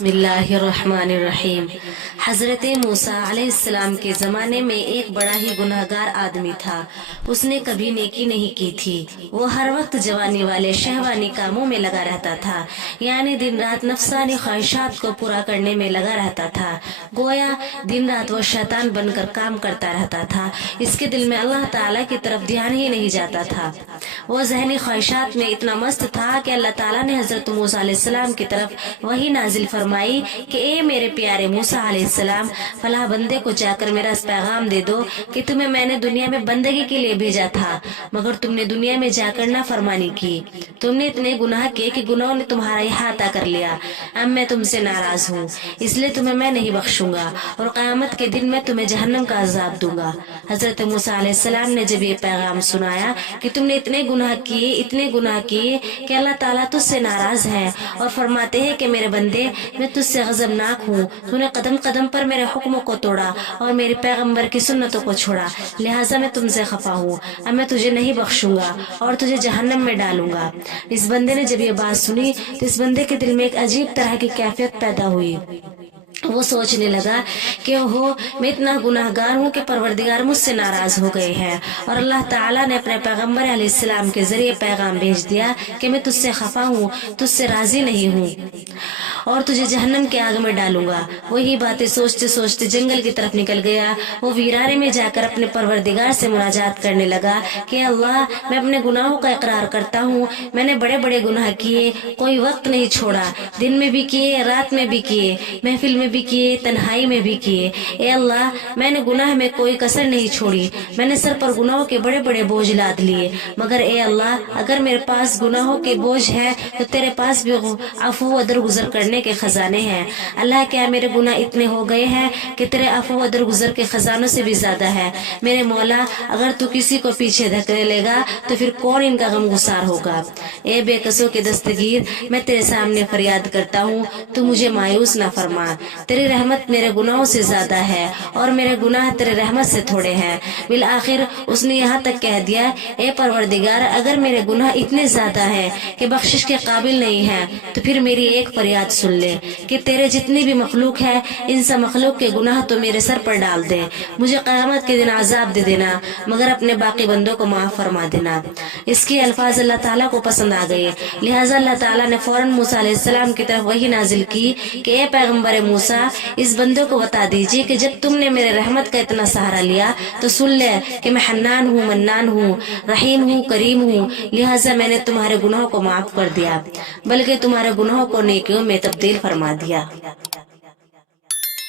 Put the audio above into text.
बिस्मिल्लाहिर्रहमानिर्रहीम। हज़रत मूसा अलैहिस्सलाम के ज़माने में एक बड़ा ही गुनहगार आदमी था। उसने कभी नेकी नहीं की थी। वो हर वक्त जवानी वाले शहवानी कामों में लगा रहता था, यानी दिन रात नफसानी ख्वाहिशात को पूरा करने में लगा रहता था। गोया दिन रात वो शैतान बनकर काम करता रहता था। इसके दिल में अल्लाह ताला की तरफ ध्यान ही नहीं जाता था। वो जहनी ख्वाहिशात में इतना मस्त था कि अल्लाह ताला ने हज़रत मूसा अलैहिस्सलाम की तरफ वही नाजिल फरमाई कि ए मेरे प्यारे मूसा अलैहिस्सलाम, फलाह बंदे को जाकर मेरा पैगाम दे दो कि तुम्हें मैंने दुनिया में बंदगी के लिए भेजा था, मगर तुमने दुनिया में जाकर ना फरमानी की। तुमने इतने गुनाह किए कि गुनाहों ने तुम्हारा इहाता कर लिया। अब मैं तुमसे नाराज हूँ, इसलिए तुम्हें मैं नहीं बख्शूंगा और क़यामत के दिन मैं तुम्हें जहन्नम का अजाब दूंगा। हजरत मूसा अलैहिस्सलाम ने जब ये पैगाम सुनाया कि तुमने इतने गुनाह किए कि अल्लाह ताला तुझसे नाराज है और फरमाते हैं कि मेरे बंदे, मैं तुझसे गजबनाक हूँ। तूने कदम कदम पर मेरे हुक्मों को तोड़ा और मेरे पैगंबर की सुन्नतों को छोड़ा, लिहाजा मैं तुमसे खफा हूँ। अब मैं तुझे नहीं बख्शूंगा और तुझे जहन्नम में डालूंगा। इस बंदे ने जब ये बात सुनी तो इस बंदे के दिल में एक अजीब तरह की कैफियत पैदा हुई। वो सोचने लगा कि ओहो, मैं इतना गुनाहगार हूँ कि परवरदिगार मुझसे नाराज हो गए हैं और अल्लाह ताला ने अपने पैगंबर अलैहिस्सलाम के जरिए पैगाम भेज दिया कि मैं तुझसे खफा हूँ, तुझसे राजी नहीं हूँ और तुझे जहन्नम के आग में डालूंगा। वही बातें सोचते सोचते जंगल की तरफ निकल गया। वो वीराने में जाकर अपने परवरदिगार से मुनाजात करने लगा कि अल्लाह, मैं अपने गुनाहों का इकरार करता हूँ। मैंने बड़े बड़े गुनाह किए, कोई वक्त नहीं छोड़ा, दिन में भी किए, रात में भी किए, महफिल में भी किए, तन्हाई में भी किए। ए अल्लाह, मैंने गुनाह में कोई कसर नहीं छोड़ी। मैंने सर पर गुनाहों के बड़े बड़े बोझ लाद लिए, मगर ए अल्लाह, अगर मेरे पास गुनाहों के बोझ है तो तेरे पास भी अफू व दरगुजर करने के खजाने हैं। अल्लाह, क्या मेरे गुनाह इतने हो गए हैं कि तेरे अफू व दरगुजर के खजानों से भी ज्यादा है। मेरे मौला, अगर तू किसी को पीछे धकेलेगा तो फिर कौन इनका गमगुसार होगा। ए बेकसों के दस्तगीर, मैं तेरे सामने फरियाद करता हूँ, तू मुझे मायूस ना फरमा। तेरी रहमत मेरे गुनाहों से ज्यादा है और मेरे गुनाह तेरे रहमत से थोड़े हैं। बिल आखिर उसने यहाँ तक कह दिया, ए परवरदिगार, अगर मेरे गुनाह इतने ज्यादा हैं कि बख्शिश के काबिल नहीं है तो फिर मेरी एक फरियाद सुन ले कि तेरे जितनी भी मखलूक है, इन सब मखलूक के गुनाह तो मेरे सर पर डाल दे। मुझे क़यामत के दिन अजाब दे देना, मगर अपने बाकी बंदों को माफ फरमा देना। इसके अल्फाज अल्लाह ताला को पसंद आ गए, लिहाजा अल्लाह ताला ने फौरन मूसा अलैहिस्सलाम की तरफ वही नाजिल की कि ए पैगम्बर मूसा, इस बंदे को बता दीजिए कि जब तुमने मेरे रहमत का इतना सहारा लिया तो सुन ले कि मैं हन्नान हूँ, मन्नान हूँ, रहीम हूँ, करीम हूँ। लिहाजा मैंने तुम्हारे गुनाहों को माफ कर दिया, बल्कि तुम्हारे गुनाहों को नेकियों में तब्दील फरमा दिया।